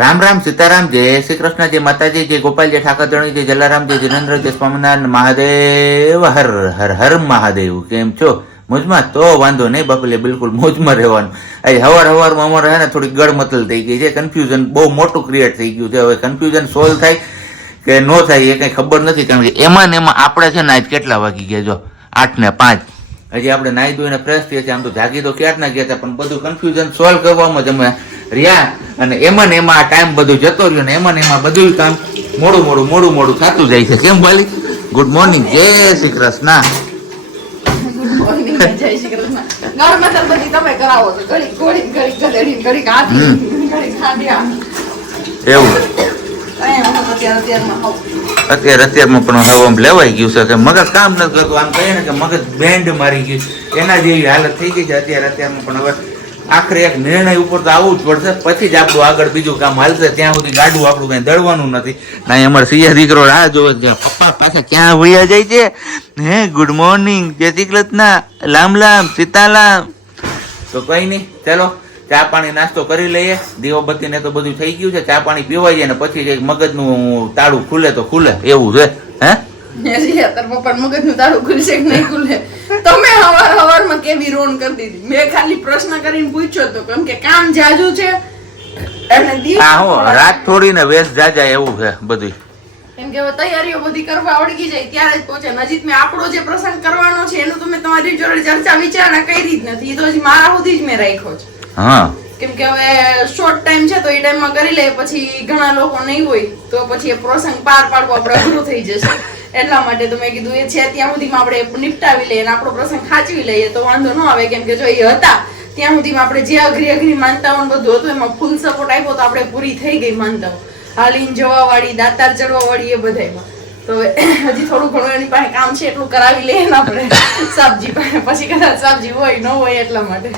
રામ રામ સીતારામ જય શ્રી કૃષ્ણ જય માતાજી જય ગોપાલ જય ઠાકરધણી જય જલારામ જય જિનેન્દ્ર જય સ્વામિનારાયણ મહાદેવ હર હર હર મહાદેવ. કેમ છો? મોજમાં? તો વાંધો નહીં બાપલે, બિલકુલ મોજમાં રહેવાનું. હવારમાં અમારે હે ને થોડી ગળમતલ થઈ ગઈ છે, કન્ફ્યુઝન બહુ મોટું ક્રિએટ થઈ ગયું છે. હવે કન્ફ્યુઝન સોલ્વ થાય કે નો થાય એ કઈ ખબર નથી, કારણ કે એમાં ને એમાં આપણે છે ને આજ કેટલા વાગી ગયા જો 8:05. હજી આપણે નાહી ધોઈને ફ્રેશ થઈએ છીએ. આમ તો જાગી તો ક્યારના ગયા હતા, પણ બધું કન્ફ્યુઝન સોલ્વ કરવામાં જ અમે રહ્યા, અને એમાં ને એમાં આ ટાઈમ બધું જતો રહ્યો ને એમાં ને એમાં બધું કામ મોડું થતું જાય છે. કેમ ભાલી? ગુડ મોર્નિંગ, જય શ્રી કૃષ્ણ. એવું અત્યારમાં પણ હવે આમ લેવાઈ ગયું છે કે મગજ કામ નથી કરતું. આમ કહીએ ને કે મગજ બેન્ડ મારી ગયું, એના જેવી હાલત થઈ ગઈ છે અત્યારમાં. પણ હવે આખરે એક નિર્ણય ઉપર તો આવવું જ પડશે, પછી જ આપણું આગળ બીજું કામ હાલશે. ત્યાં સુધી ગાડું આપણું કઈ દળવાનું નથી. ના અમારે સિયા દીકરો રાહ જોવે છે, પપ્પા પાછા ક્યાં વયા જાય છે. હે ગુડ મોર્નિંગ, જય શ્રી કૃષ્ણ, લામ લામ સીતાલામ. તો કઈ નહીં, ચાલો ચા પાણી નાસ્તો કરી લઈએ. દીવાબત્તી ને તો બધું થઈ ગયું છે, ચા પાણી પીવાઈ જાય ને પછી મગજનું તાળું ખુલે તો ખુલે, એવું છે. હે મગજનું તાળું ખુલશે કે નહીં ખુલે? તમે હવારમાં કેવી રોન કરી દીધી. મેં ખાલી પ્રશ્ન કરીને પૂછ્યો તો, કેમ કે કામ જાજુ છે એટલે રાત થોડી ને વેસ જાજા એવું છે બધું. કેમ કે હવે તૈયારીઓ બધી કરવા આવડી જાય ત્યારે જ પહોંચે. નજીક મેં આપણો જે પ્રસંગ કરવાનો છે એનું તો મેં તમારી જોડે ચર્ચા વિચારણા કરી જ નથી. એ તો હજી મારા સુધી જ મેં રાખ્યો છે. હા, કેમ કે હવે શોર્ટ ટાઈમ છે તો એ ટાઈમમાં કરી લે, પછી ઘણા લોકો નહીં હોય તો પછી એ પ્રસંગ પાર પાડવો આપણે અઘરું થઈ જશે. એટલા માટે તો મેં કીધું એ છે ત્યાં સુધીમાં આપણે નિપટાવી લઈએ અને આપણો પ્રસંગ ખાચવી લઈએ તો વાંધો ન આવે. કેમ કે જો એ હતા ત્યાં સુધીમાં આપણે જે અઘરી માનતાઓ બધું હતું એમાં ફૂલ સપોર્ટ આપ્યો તો આપણે પૂરી થઈ ગઈ માનતાઓ. હાલીને જવા વાળી, દાતાર ચડવા વાળી, એ બધામાં તો હજી થોડું ઘણું એની પાસે કામ છે એટલું કરાવી લઈએ ને આપણે સાબજી પાસે. પછી કદાચ સાબજી હોય ન હોય એટલા માટે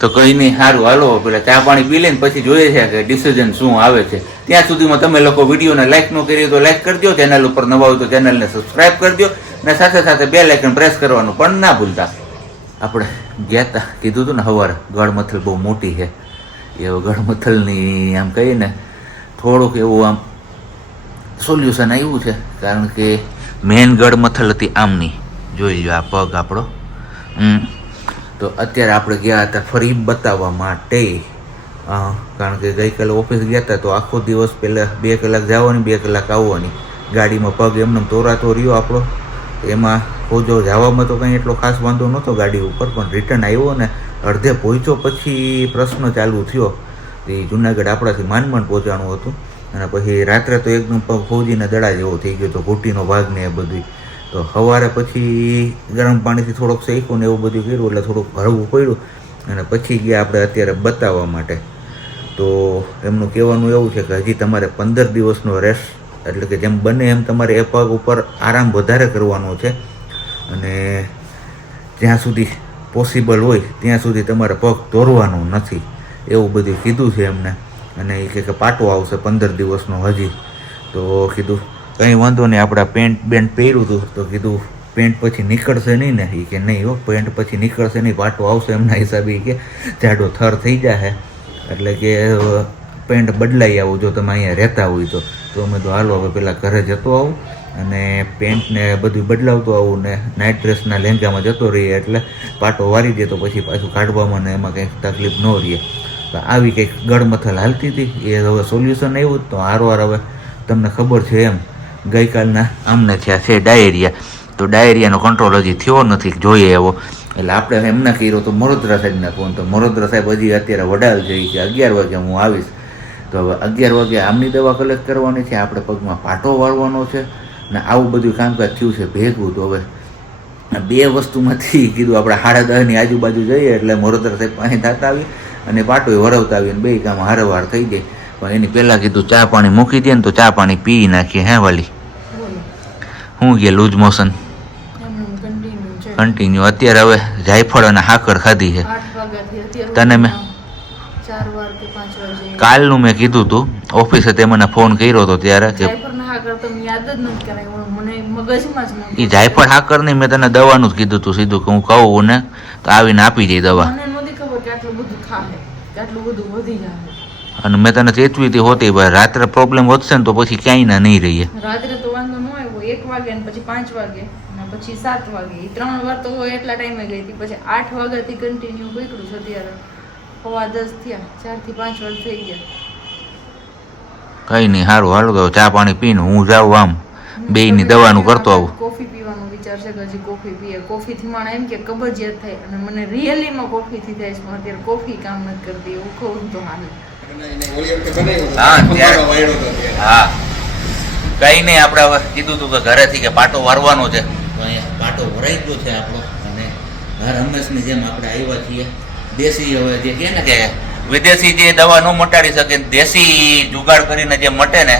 તો કઈ નહીં, સારું હાલો પેલા ચા પાણી પી લઈને પછી જોઈએ છે કે ડિસિઝન શું આવે છે. ત્યાં સુધીમાં તમે લોકો વિડીયોને લાઈક ન કરી તો લાઈક કરી દો, ચેનલ ઉપર નવા હોય તો ચેનલને સબસ્ક્રાઈબ કરી દો, અને સાથે સાથે બેલ આઇકન પ્રેસ કરવાનું પણ ના ભૂલતા. આપણે ગયા હતા, કીધું હતું ને સવારે ગળમથલ બહુ મોટી છે. એ ગળમથલની આમ કહીએ ને થોડુંક એવું આમ સોલ્યુશન આવ્યું છે, કારણ કે મેન ગળમથલ હતી આમની. જોઈ લો આ પગ આપણો. તો અત્યારે આપણે ગયા હતા ફરી બતાવવા માટે, કારણ કે ગઈકાલે ઓફિસ ગયા હતા તો આખો દિવસ પહેલાં 2 કલાક જવાની 2 કલાક આવવાની ગાડીમાં. પગ એમને તોરાતો રહ્યો આપણો. એમાં ખોજો જવામાં તો કંઈ એટલો ખાસ વાંધો નહોતો ગાડી ઉપર, પણ રિટર્ન આવ્યો ને અડધે પહોંચ્યો પછી પ્રશ્ન ચાલુ થયો. એ જુનાગઢ આપણાથી માંડ પહોંચવાનું હતું, અને પછી રાત્રે તો એકદમ પગ ફૌજીના દડા જેવો થઈ ગયો હતો, ઘૂંટીનો ભાગ ને એ બધું. તો સવારે પછી ગરમ પાણીથી થોડોક શેક્યું ને એવું બધું કર્યું એટલે થોડુંક હળવું પડ્યું, અને પછી ગયા આપણે અત્યારે બતાવવા માટે. તો એમનું કહેવાનું એવું છે કે હજી તમારે 15 દિવસનો રેસ્ટ, એટલે કે જેમ બને એમ તમારે એ પગ ઉપર આરામ વધારે કરવાનો છે, અને જ્યાં સુધી પોસિબલ હોય ત્યાં સુધી તમારે પગ તોરવાનો નથી, એવું બધું કીધું છે એમને. અને એ કે પાટો આવશે 15 દિવસનો હજી. તો કીધું કંઈ વાંધો નહીં, આપણે પેન્ટ પહેર્યું હતું તો કીધું પેન્ટ પછી નીકળશે નહીં ને? એ કે નહીં હો, પેન્ટ પછી નીકળશે નહીં, પાટો આવશે. એમના હિસાબે કે જાડો થર થઈ જશે, એટલે કે પેન્ટ બદલાઈ આવું જો તમે અહીંયા રહેતા હોય તો અમે તો હાલો હવે પેલા ઘરે જતો આવું અને પેન્ટને બધું બદલાવતો આવું ને નાઇટ ડ્રેસના લહેંગામાં જતો રહીએ, એટલે પાટો વારી દે તો પછી પાછું કાઢવામાં ને એમાં કંઈક તકલીફ ન રહે. તો આવી કંઈક ગળમથલ હાલતી હતી, એ હવે સોલ્યુશન આવ્યું. તો હારવાર હવે તમને ખબર છે એમ ગઈકાલના આમને થયા છે ડાયેરિયા. તો ડાયેરિયાનો કંટ્રોલ હજી થયો નથી જોઈએ એવો, એટલે આપણે એમને કર્યો તો મરોદરા સાહેબને ફોન. તો મરોદરા સાહેબ હજી અત્યારે વડાલ જઈ છે, 11 વાગે હું આવીશ. તો હવે 11 વાગે આમની દવા કલેક્ટ કરવાની છે, આપણે પગમાં પાટો વાળવાનો છે ને આવું બધું કામકાજ થયું છે ભેગું. તો હવે 2 વસ્તુમાંથી કીધું આપણે 10:30 આજુબાજુ જઈએ એટલે મરોદરા સાહેબ અહીં થતા આવી અને પાટો વરવતા આવીને 2 કામ હારવાર થઈ જાય. પણ એની પહેલાં કીધું ચા પાણી મૂકી દે ને તો ચા પાણી પી નાખીએ. હે વાલી, હું ગયા લૂઝ મોશન કન્ટિન્યુ. અત્યારે હવે જાયફળ અને હાકર ખાધી છે. તને મેં કાલનું મેં કીધું તું ઓફિસે, તે મને ફોન કર્યો હતો ત્યારે કે એ જાયફળ હાકર નહીં, મેં તને દવાનું જ કીધું તું સીધું કે હું કહું ને તો આવીને આપી જાય દવા. અને મેં તને ચેતવી હતી હોતી ભાઈ રાત્રે પ્રોબ્લેમ વધશે ને તો પછી ક્યાંય ના નહીં રહીએ. રાત્રે તો વાંધો ન આવ્યો 1 વાગે ને પછી 5 વાગે અને પછી 7 વાગે એ 3 વાર તો એટલા ટાઈમે ગઈ હતી. પછી 8 વાગ્યાથી કન્ટિન્યુ પકડ્યું છે. અત્યારે 9:10 થયા, 4 થી 5 વાર થઈ ગયા. કઈ નહીં, સારું હાલો તો ચા પાણી પીને હું જાઉં આમ બેયની દવાનું કરતો આવું. કોફી પીવાનો વિચાર છે કે હજી કોફી પીએ. કોફીથી મને એમ કે કબજિયાત થાય અને મને રિયલીમાં કોફીથી થાય છે, પણ અત્યારે કોફી કામ નથી કરતી. એવું કહું તો હાલે. હા કઈ નહીં, આપણે હવે કીધું તું કે ઘરેથી કે પાટો વારવાનો છે તો અહીંયા પાટો ભરાઈ ગયો છે આપણો. અને ઘર હંમેશની જેમ આપણે આવ્યા છીએ. દેશી હવે જે કહે ને કે વિદેશી જે દવા ન મટાડી શકે, દેશી જુગાડ કરીને જે મટે ને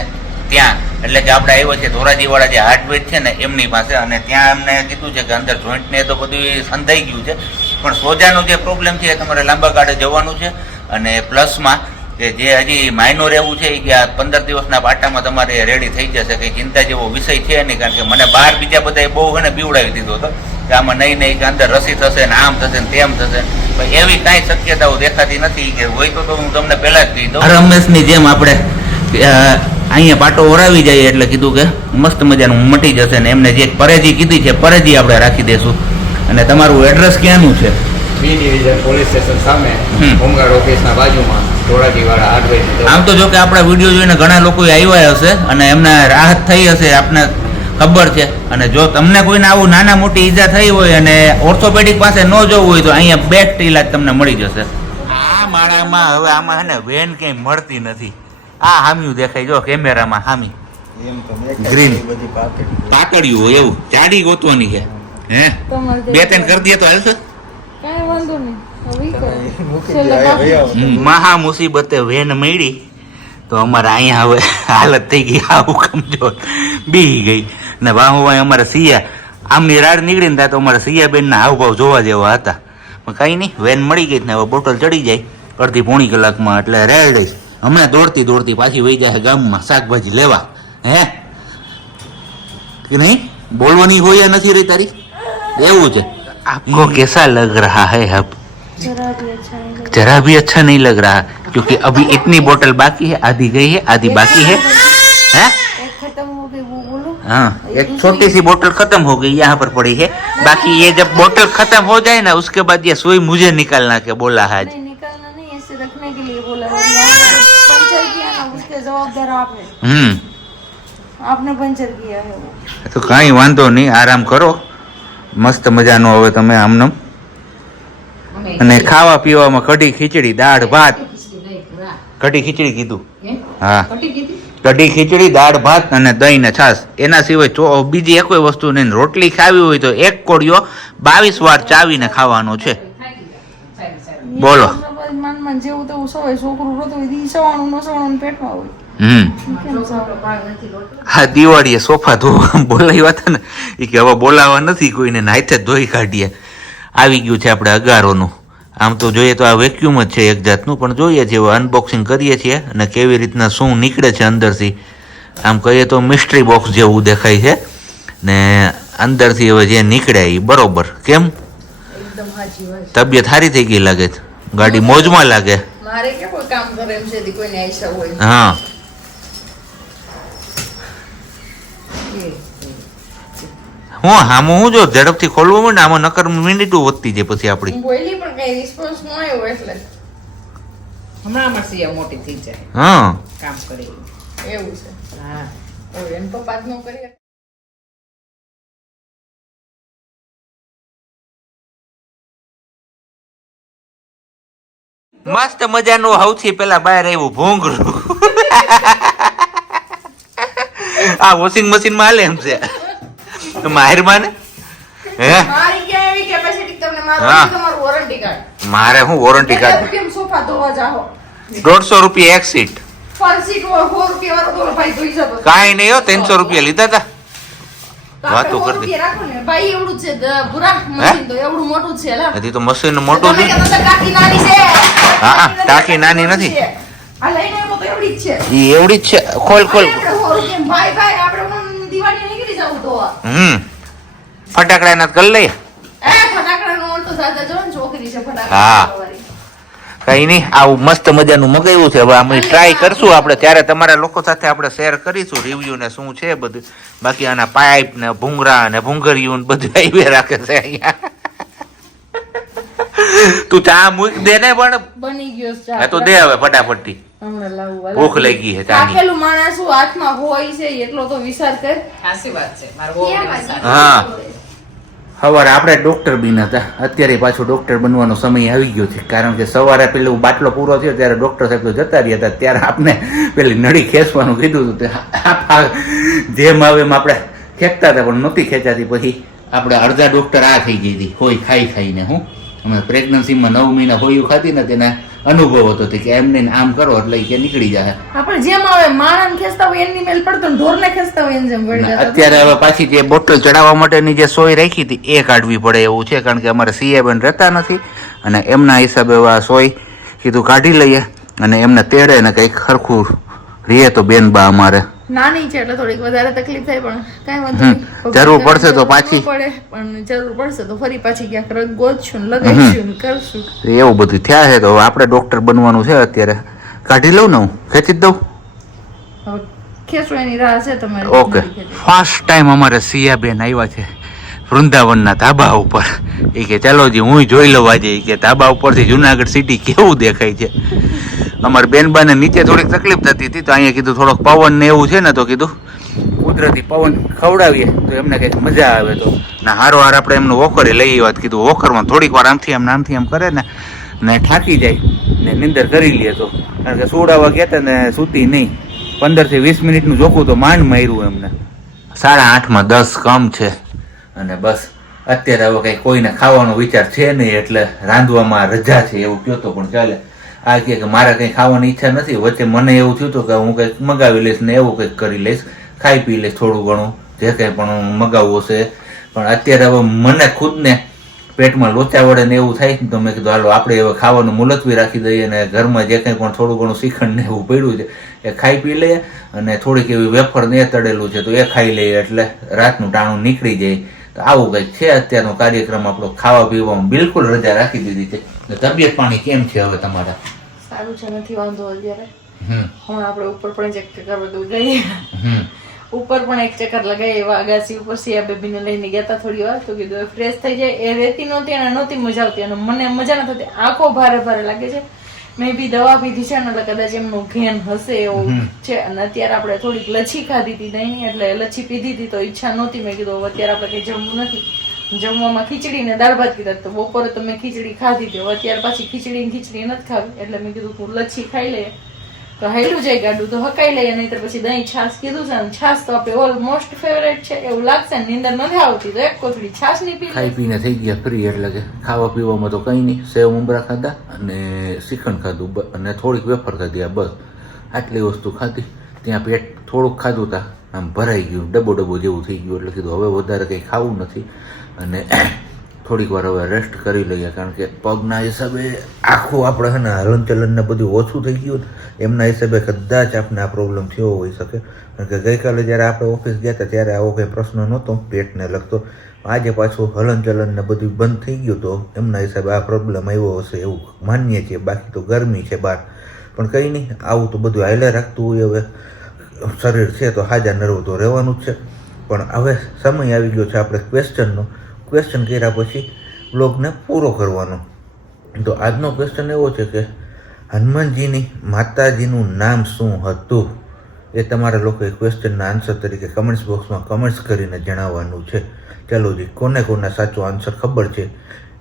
ત્યાં, એટલે કે આપણે આવ્યા છે ધોરાજી વાળા જે હાર્ટવેટ છે ને એમની પાસે. અને ત્યાં એમને કીધું છે કે અંદર જોઈન્ટ ને તો બધું સંધાઈ ગયું છે, પણ સોજાનો જે પ્રોબ્લેમ છે એ તમારે લાંબા ગાળે જવાનું છે. અને પ્લસમાં કે જે હજી માઇનોર એવું છે કે આ 15 દિવસના પાટામાં તમારે રેડી થઈ જશે. કંઈ ચિંતા જેવો વિષય છે નહીં, કારણ કે મને બહાર બીજા બધા બહુ એને બીવડાવી દીધો હતો કે આમાં નહીં કે અંદર રસી થશે ને આમ થશે ને તેમ થશે, પણ એવી કાંઈ શક્યતાઓ દેખાતી નથી. કે હોય તો હું તમને પહેલા જ કહી દઉં. રમેશની જેમ આપણે અહીંયા પાટો ઓરાવી જાય એટલે કીધું કે મસ્ત મજાનું મટી જશે ને એમને જે પરેજી કીધી છે પરેજી આપણે રાખી દઈશું. અને તમારું એડ્રેસ ક્યાંનું છે? બી ડિવિઝન પોલીસ સ્ટેશન સામે, હોમગાર્ડ ઓફિસના બાજુમાં, ધોરાજીવાળા હાર્ડવેર. આમ તો જો કે આપણા વિડીયો જોઈને ઘણા લોકો આવ્યા હશે અને એમને રાહત થઈ હશે, આપને ખબર છે. અને જો તમને કોઈને આવું નાના મોટી ઈજા થઈ હોય અને ઓર્થોપેડિક પાસે ન જવું હોય તો અહીંયા બેસ્ટ ઈલાજ તમને મળી જશે. આ માળામાં હવે આમાં હે ને વેન ક્યાંય મળતી નથી. આ હામ્યું દેખાય જો કેમેરામાં હામી ગ્રીન પાકડ્યું હોય એવું ચાડી ગોતવાની છે. હે 2-3 કરી દે તો હાલશે. કાંઈ વાંધો નહીં. મહા મુસીબતે વેન મળી તો અમારે અહીંયા હવે હાલત થઈ ગઈ આવું કમજોર બી ગઈ ને વાહુભાઈ અમારે સિયા આમની રાડ નીકળીને ત્યાં તો અમારે સિયાબેનના હાવભાવ જોવા જેવા હતા. પણ કંઈ નહીં, વેન મળી ગઈ ને હવે બોટલ ચડી જાય અડધી પોણી કલાકમાં એટલે રેડી હમણાં દોડતી પાછી વહી જાય ગામમાં શાકભાજી લેવા. હે કે નહીં બોલવાની હોય નથી રહી તારી એવું છે. आपको कैसा लग रहा है अब? जरा भी अच्छा नहीं लग रहा क्योंकि अभी इतनी बोतल बाकी है, आधी गई है आधी बाकी है. हैं? खत्म हो गई वो बोलो. हाँ एक छोटी सी बोतल खत्म हो गई यहाँ पर पड़ी है. बाकी ये जब बोतल खत्म हो जाए ना उसके बाद ये सुई मुझे निकालना के बोला है आज. नहीं निकालना नहीं, ऐसे रखने के लिए बोला है. पंचर किया ना उसके जवाबदार आप है. आपने पंचर किया है वो. तो कहीं वांधो नहीं, आराम કરો મસ્ત મજાનો હવે તમે આમનમ. અને ખાવા પીવામાં કઢી ખીચડી દાળ ભાત. કઢી ખીચડી કીધું? હા કઢી ખીચડી દાળ ભાત અને દહીં ને છાશ. એના સિવાય બીજી એકોય વસ્તુ નહીં. રોટલી ખાવી હોય તો એક કોળિયો 22 વાર ચાવીને ખાવાનો છે. બોલો. મન જેવું તો છોકરું રોતું હોય સવાણું ન સવાણું પેટમાં હોય. હા દિવાળીએ સોફા ધોવા બોલાવ્યા હતા ને એ કે હવે બોલાવવા નથી કોઈને, નાઈતે ધોઈ કાઢીએ. આવી ગયું છે આપણે અગારોનું. આમ તો જોઈએ તો આ વેક્યુમ જ છે એક જાતનું, પણ જોઈએ છીએ અનબોક્સિંગ કરીએ છીએ અને કેવી રીતના શું નીકળે છે અંદરથી. આમ કહીએ તો મિસ્ટ્રી બોક્સ જેવું દેખાય છે ને અંદરથી હવે જે નીકળે એ બરોબર. કેમ તબિયત સારી થઈ ગઈ લાગે છે? ગાડી મોજમાં લાગે? મારે કે કોઈ કામ કરે એમ છે કોઈને આઈસા હોય. હા હું આમાં હું જો ઝડપથી ખોલવું હોય ને આમાં નકર મિનિટો વધતી જાય પછી આપણી. બોલી પણ કઈ રિસ્પોન્સ ન આવ્યો એટલે હમણાં મરસી મોટી થઈ જાય. હા કામ કરે એવું છે. હા હવે એમ પપ્પા જ ન કરીએ. મસ્ત મજાનું સૌથી પેલા બહાર આવ્યું ભોંગળું. આ વોશિંગ મશીન માં હાલે એમ છે માહિરમાં ને. હે મારી ક્યાં એવી કેપેસિટી તમને હા. તમારું વોરંટી કાર્ડ મારે હું વોરંટી કાર્ડ કેમ સોફા ધોવા જાઓ 150 રૂપિયા એક સીટ. પર સીટ 4 રૂપિયા વાળો તો ભાઈ ધોઈ શકો. કાંઈ નહીં હો 300 રૂપિયા લીધા હતા. વાતો કરતી. રાખો ને ભાઈ એવડું છે પૂરા મશીન તો એવડું મોટું છે લા. હજી તો મશીન મોટું તમે છે. કે તો ટાંકી નાની છે. હા ટાંકી નાની નથી. આ લઈને આવ્યો તો એવડી જ છે. ઈ એવડી જ છે. ખોલ ખોલ. ભાઈ ભાઈ આપણે દિવાળી નીકળી જાવ તો ફટાકડા ના કરી લઈએ. ફટાકડા નો તો સાદા જો ને છોકરી છે હા. ફટાકડા કઈ નહીં, આવું મસ્ત મજાનું મગાવ્યું છે. હવે અમે ટ્રાય કરશું આપણે, ત્યારે તમારા લોકો સાથે આપણે શેર કરીશું રિવ્યુ ને શું છે બધું. બાકી આના પાઇપ ને ભૂંગરા ને ભૂંગરિયું ને બધું આવી રાખે છે અહીંયા. તું ચા મૂક દે ને પણ. બની ગયો છે હા તો દે હવે ફટાફટથી, હમણાં લાવું ભૂખ લાગી છે ચાની. થાકેલું માણસ શું હાથમાં હોય છે એટલો તો વિચાર કર. સાચી વાત છે મારો બહુ વિચાર. હા સવારે આપણે ડોક્ટર બી નતા, અત્યારે પાછો ડોક્ટર બનવાનો સમય આવી ગયો છે. કારણ કે સવારે પેલું બાટલો પૂરો થયો ત્યારે ડોક્ટર સાહેબ તો જતા રહ્યા હતા, ત્યારે આપણે પેલી નળી ખેંચવાનું કીધું હતું. જેમ આવે એમ આપણે ખેંચતા હતા પણ નહોતી ખેંચાતી. પછી આપણે અડધા ડોક્ટર આ થઈ ગઈ હતી હોય ખાઈ ખાઈને. હું અમે પ્રેગ્નન્સીમાં 9 મહિના હોયું ખાધી ને તેના અનુભવ હતો કે એમને આમ કરો એટલે કે નીકળી જાય. આપણે જેમ આવે માણસ ખેંચતા હોય એની મેલ પડતો ને ઢોરને ખેંચતા હોય એની જેમ વળી જતો. અત્યારે હવે પાછી જે બોટલ ચડાવવા માટેની જે સોય રાખી હતી એ કાઢવી પડે એવું છે. કારણ કે અમારે સીએ બેન રહેતા નથી અને એમના હિસાબે હવે આ સોય કીધું કાઢી લઈએ અને એમને તેડે ને કંઈક ખરખું રહે તો બેન બા અમારે નાની છે એટલે થોડીક વધારે તકલીફ થાય પણ કાંઈ વાંધો નહીં. જરૂર પડશે તો પાછી પડે પણ જરૂર પડશે તો ફરી પાછી ક્યાંક રગ ગોતશું ને લગાઈશું ને કરશું. એવું બધું થયા છે. તો હવે આપણે ડોક્ટર બનવાનું છે અત્યારે. કાઢી લઉં ને હું ખેંચી જ દઉં. હવે ખેંચવાની રાહ છે તમારી. ઓકે, ફર્સ્ટ ટાઈમ અમારે સિયા બેન આવ્યા છે વૃંદાવનના ધાબા ઉપર. એ કે ચાલો જી હું જોઈ લઉં આજે. એ કે ધાબા ઉપરથી જુનાગઢ સિટી કેવું દેખાય છે. અમારે બેનબાને નીચે થોડીક તકલીફ થતી હતી તો અહીંયા કીધું થોડોક પવન ને એવું છે ને તો કીધું કુદરતી પવન ખવડાવીએ તો એમને કંઈક મજા આવે. તો ને હારો હાર આપણે એમનું વોકરે લઈ આવ્યા. કીધું વોકરમાં થોડીક વાર આમથી આમ કરે ને થાકી જાય ને નિંદર કરી લઈએ. તો કારણ કે સોડાવા ગયા હતા ને સૂતી નહીં. 15 થી 20 મિનિટનું જોખું તો માંડ માર્યું એમને. 8:30માં 10 કમ છે અને બસ અત્યારે હવે કંઈ કોઈને ખાવાનો વિચાર છે નહીં એટલે રાંધવામાં રજા છે એવું કહો તો પણ ચાલે. આ કે મારે કંઈ ખાવાની ઈચ્છા નથી. વચ્ચે મને એવું થયું હતું કે હું કંઈક મગાવી લઈશ ને એવું કંઈક કરી લઈશ, ખાઈ પી લઈશ થોડું ઘણું જે કંઈ પણ મગાવવું હશે. પણ અત્યારે હવે મને ખુદને પેટમાં લોચા વડે ને એવું થાય ને તો મેં કીધું હાલો આપણે હવે ખાવાનું મુલતવી રાખી દઈએ અને ઘરમાં જે કંઈ પણ થોડું ઘણું શ્રીખંડ ને એવું પડ્યું છે એ ખાઈ પી લઈએ અને થોડીક એવી વેફર ને તળેલું છે તો એ ખાઈ લઈએ એટલે રાતનું ટાણું નીકળી જાય. તો આવું કંઈક છે અત્યારનો કાર્યક્રમ આપણો. ખાવા પીવામાં બિલકુલ રજા રાખી દીધી છે. તબિયત પાણી કેમ છે હવે તમારા? સારું છે, નથી વાંધો અત્યારે. હમણાં આપણે ઉપર પણ ચેક કરવા તો ગઈએ. ઉપર પણ એક ચક્કર લગાવી એવા અગાસી ઉપર સિયા બેબીને લઈને ગયા હતા થોડી વાર. તો કીધું ફ્રેશ થઈ જાય. એ રહેતી નહોતી અને નહોતી મજા આવતી અને મને મજા ન થતી. આંખો ભારે ભારે લાગે છે. મેં બી દવા પીધી છે ને એટલે કદાચ એમનું ઘેન હશે એવું છે. અને અત્યારે આપણે થોડીક લચ્છી ખાધી હતી દહીં એટલે લચ્છી પીધી હતી તો ઈચ્છા નહોતી. મેં કીધું અત્યારે આપણે કઈ જમવું નથી. જમવામાં ખીચડી ને દાળ ભાત કીધા તો બપોરે તો મેં ખીચડી ખાધી હતી. અત્યારે પાછી ખીચડી નથી ખાવી એટલે મેં કીધું તું લચ્છી ખાઈ લઈએ તો હાઈલું જાય ગાડું તો હકાઈ લઈએ. નહીં તો પછી દહીં છાશ કીધું છે. છાશ તો આપણે ઓલમોસ્ટ ફેવરેટ છે એવું લાગશે. નીંદર નથી આવતી તો એક કોથળી છાશ ની પી. ખાઈ પીને થઈ ગયા ફ્રી એટલે કે ખાવા પીવામાં તો કંઈ નહીં. સેવ મમરા ખાધા અને શ્રીખંડ ખાધું અને થોડીક વેફર ખાધી. આ બસ આટલી વસ્તુ ખાધી. ત્યાં પેટ થોડુંક ખાધું તા આમ ભરાઈ ગયું, ડબ્બો જેવું થઈ ગયું એટલે કીધું હવે વધારે કંઈ ખાવું નથી અને થોડીક વાર હવે રેસ્ટ કરી લઈએ. કારણ કે પગના હિસાબે આખું આપણે છે ને હલનચલન ને બધું ઓછું થઈ ગયું. એમના હિસાબે કદાચ આપણે આ પ્રોબ્લેમ થયો હોઈ શકે. કારણ કે ગઈકાલે જ્યારે આપણે ઓફિસ ગયા હતા ત્યારે આવો કંઈ પ્રશ્ન નહોતો પેટને લગતો. આજે પાછું હલનચલન ને બધું બંધ થઈ ગયું તો એમના હિસાબે આ પ્રોબ્લેમ આવ્યો હશે એવું માનીએ છીએ. બાકી તો ગરમી છે બહાર પણ કંઈ નહીં, આવું તો બધું હાલે રાખતું હોય. હવે શરીર છે તો હાજા નરવું તો રહેવાનું જ છે. પણ હવે સમય આવી ગયો છે આપણે ક્વેશ્ચન કર્યા પછી બ્લોગને પૂરો કરવાનો. તો આજનો ક્વેશ્ચન એવો છે કે હનુમાનજીની માતાજીનું નામ શું હતું? એ તમારા લોકોએ ક્વેશ્ચનના આન્સર તરીકે કમેન્ટ્સ બોક્સમાં કમેન્ટ્સ કરીને જણાવવાનું છે. ચાલો જી, કોને સાચો આન્સર ખબર છે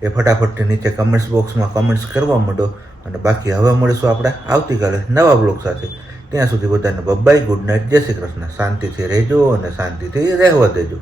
એ ફટાફટથી નીચે કમેન્ટ્સ બોક્સમાં કમેન્ટ્સ કરવા માંડો. અને બાકી હવે મળીશું આપણે આવતીકાલે નવા બ્લોગ સાથે. ત્યાં સુધી બધાને બાય, ગુડ નાઇટ, જય શ્રી કૃષ્ણ. શાંતિથી રહેજો અને શાંતિથી રહેવા દેજો.